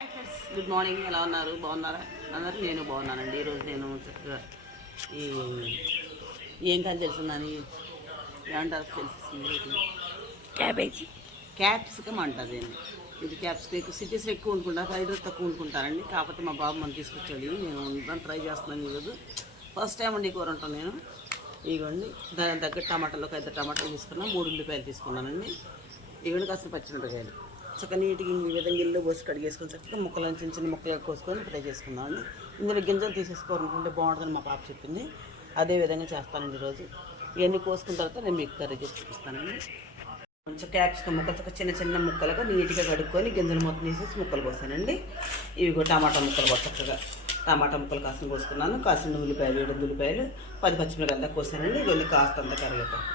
Good morning. ఎలా ఉన్నారు? బాగున్నారా అందరూ? నేను బాగున్నానండి. ఈరోజు నేను చక్కగా ఈ ఏం కాదు తెలుసుందని ఏమంటారు తెలిసింది, క్యాప్సికమ్ అంటుంది. ఇది క్యాప్సికమ్ సిటీస్లో ఎక్కువ వండుకుంటారు, హైదరాబాద్ తక్కువ వండుకుంటారండి. కాకపోతే మా బాబు మనం తీసుకొచ్చాడు, నేను వండుతాను, ట్రై చేస్తున్నాను. ఈరోజు ఫస్ట్ టైం అండి కూర ఉంటాను నేను. ఇవ్వండి దాని దగ్గర టమాటాలు, ఒక 5 టమాటాలు తీసుకున్నాను, 3 ఉల్లిపాయలు తీసుకున్నానండి. ఇవ్వండి కాస్త పచ్చిమిరపకాయలు చక్కగా నీటికి ఈ విధంగా ఇల్లు పోసి కడిగేసుకొని చక్కగా ముక్కలను చిన్న చిన్న ముక్కలు కోసుకొని ఫ్రై చేసుకున్నామండి. ఇందులో గింజలు తీసేసుకోవాలనుకుంటే బాగుంటుందని మా పాప చెప్పింది, అదే విధంగా చేస్తానండి ఈరోజు. ఇవన్నీ కోసుకున్న తర్వాత నేను మీకు కర్రీ చేసి చూపిస్తానండి. కొంచెం క్యాప్సికమ్ ముక్కలు చక్కగా చిన్న చిన్న ముక్కలుగా నీట్గా కడుక్కొని గింజలు మొత్తం తీసేసి ముక్కలు కోసానండి. ఇవి కూడా టమాటా ముక్కలు కూడా చక్కగా టమాటా ముక్కలు కాసిన కోసుకున్నాను. కాసిన ఉల్లిపాయలు 7 ఉల్లిపాయలు 10 పచ్చిమిరపకాయలు కోసానండి. ఇవన్నీ కాస్తంత కరివేపాకు.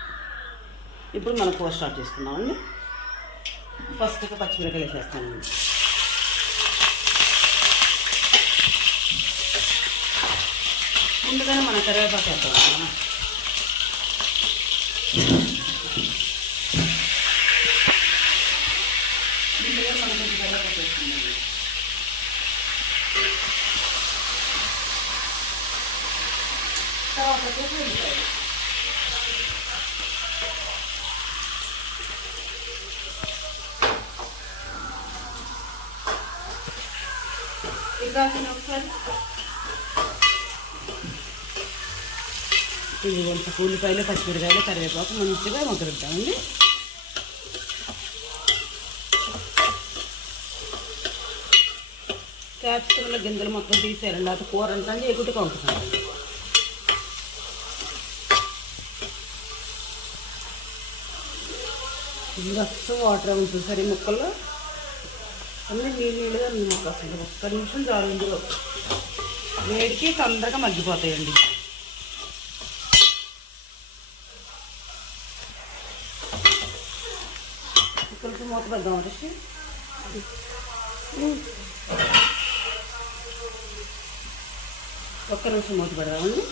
ఇప్పుడు మనం కూర స్టార్ట్ చేసుకున్నామండి. ఫస్ట్ పచ్చిమిరపకాయలు వేసేస్తానండి. ముందుగానే మన కరివేపాకు వేస్తాం. ఇందులో మనం కొంచెం కరివేపాకు వేస్తున్నాం. తర్వాత వచ్చేసి ఉల్లిపాయలు. ఇది కొంచెం ఉల్లిపాయలు పచ్చిమిరకాయలు కరివేపాకు మంచిగా మగ్గుతామండి. క్యాప్సికంలో గింజలు మొత్తం తీసేయాలండి, అది కూర అంతా ఎగుటుగా ఉంటుందండి. రసం వాటర్ ఉంటుంది సరే, ముక్కల్లో అన్నీ నీళ్ళుగా మొక్క అసలు 1 నిమిషం చాలు. ఇందులో వేడికి తొందరగా మగ్గిపోతాయండి. కొంచెం మూత పెడదాం అంటే 1 నిమిషం మూత పెడదామండి.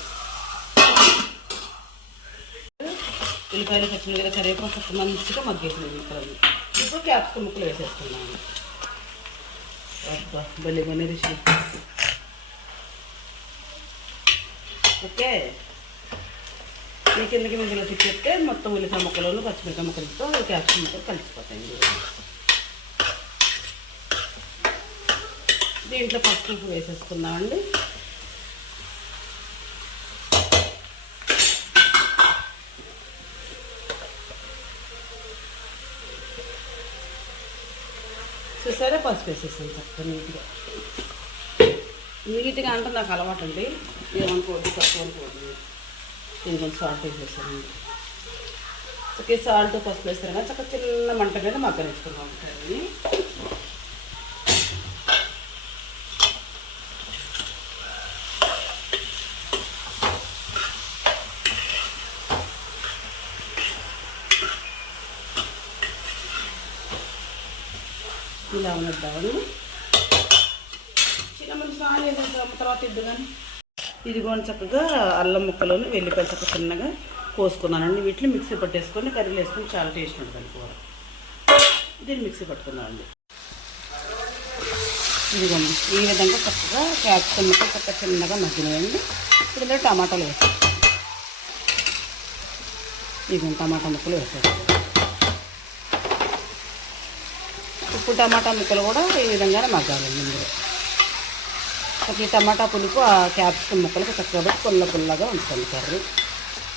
ఉల్లిపాయలు పచ్చిమిరపకాయలు కరివేపాకు మంచిగా మగ్గేసినాయి ముక్కలు. ఇప్పుడు క్యాప్సికమ్ ముక్కలు వేసేస్తున్నాను. భలేగానే రుచి. ఓకే, ఈ కిందకి మిందులో తిప్పేస్తే మొత్తం ఉల్లిపాయ ముక్కలను పచ్చిమిరపకాయ ముక్కలతో క్యాప్సికమ్ ముక్కలు కలిసిపోతాయండి. దీంట్లో పసుపు వేసేసుకున్నామండి. చూసారా, పసుపు వేసేసాను చక్కగా నీట్గా అంటే నాకు అలవాటు అండి, ఏమనుకోవద్దు, తక్కువ అనుకోవద్దు. నేను కొంచెం సాల్ట్ వేసేసానండి. చక్కగా సాల్ట్ పసుపు వేస్తాను కదా, చక్కగా చిన్న మంట మీద మగ్గనిచ్చుకున్నాం ఉంటాయి. ఇలా ఉన్నద్దామని చిన్న మంచి సాలు వేసేద్దాం, తర్వాత ఇద్దు. కానీ ఇదిగోని చక్కగా అల్లం ముక్కలను వెల్లిపాయలు చక్కగా చిన్నగా కోసుకున్నానండి. వీటిని మిక్సీ పట్టేసుకొని కర్రీలు వేసుకొని చాలా టేస్ట్ ఉంటుంది కూర. దీన్ని మిక్సీ పట్టుకున్నానండి. ఇదిగోండి ఈ విధంగా చక్కగా క్యాప్సికమ్ ముక్కలు చక్కగా చిన్నగా మగ్గినాయండి. ఇప్పుడు ఇందులో టమాటాలు వేసాను. ఇదిగోండి టమాటా ముక్కలు వేసాను. ఉప్పు టమాటా ముక్కలు కూడా ఈ విధంగానే మగ్గాలండి. ఇందులో ఈ టమాటా పులుపు ఆ క్యాప్సికమ్ ముక్కలకు చక్కగా పుల్లగా ఉంటుంది కర్రీ.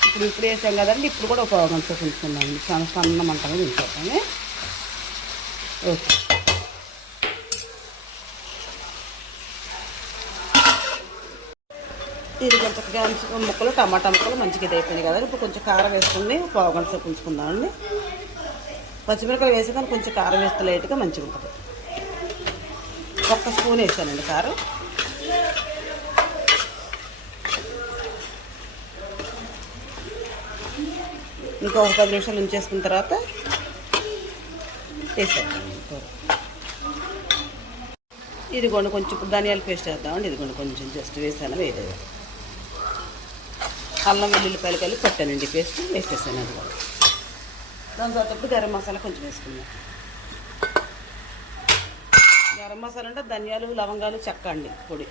ఇప్పుడు వేసాం కదండి, ఇప్పుడు కూడా ఒక మంచిగా పులుసుకున్నాను. చాలా సన్న మంటగా ఉంచుతాను. ఓకే, ఇది కొంచెం క్యాప్సికమ్ ముక్కలు టమాటా ముక్కలు మంచిగా ఇది అయిపోయింది కదా. ఇప్పుడు కొంచెం కారం వేసుకుని 1/2 గంట సేపు ఉంచుకుందామండి. పచ్చిమిరపకాయలు వేసేదాన్ని కొంచెం కారం వేస్తే లైట్గా మంచిగా ఉంటుంది. 1 స్పూన్ వేసానండి కారం. ఇంకా ఒక 10 నిమిషాలు ఉంచేసుకున్న తర్వాత వేసేద్దాం. ఇదిగోండి కొంచెం ఇప్పుడు ధనియాల పేస్ట్ వేద్దామండి. ఇదిగోండి కొంచెం జస్ట్ వేసాను, వేయలేదు. అల్లం వెల్లుల్లిపాయలు కలిపి పట్టానండి పేస్ట్, వేసేసాను. అది కూడా దాని తర్వాత గరం మసాలా కొంచెం వేసుకున్నాం. గరం గరం మసాలా అంటే ధనియాలు, లవంగాలు, చెక్క అండి పొడి.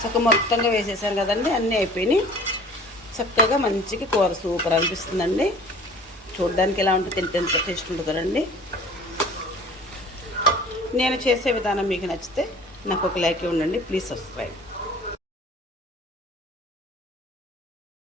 చక్క మొత్తంగా వేసేసాను కదండి, అన్నీ అయిపోయినాయి. చక్కగా మంచిగా కూర సూపర్ అనిపిస్తుందండి. చూడడానికి ఎలా ఉంటుంది, తింటే ఎంత టేస్ట్ ఉంటుంది కదండి. నేను చేసే విధానం మీకు నచ్చితే నాకు ఒక లైక్ ఇవ్వండి. Please subscribe.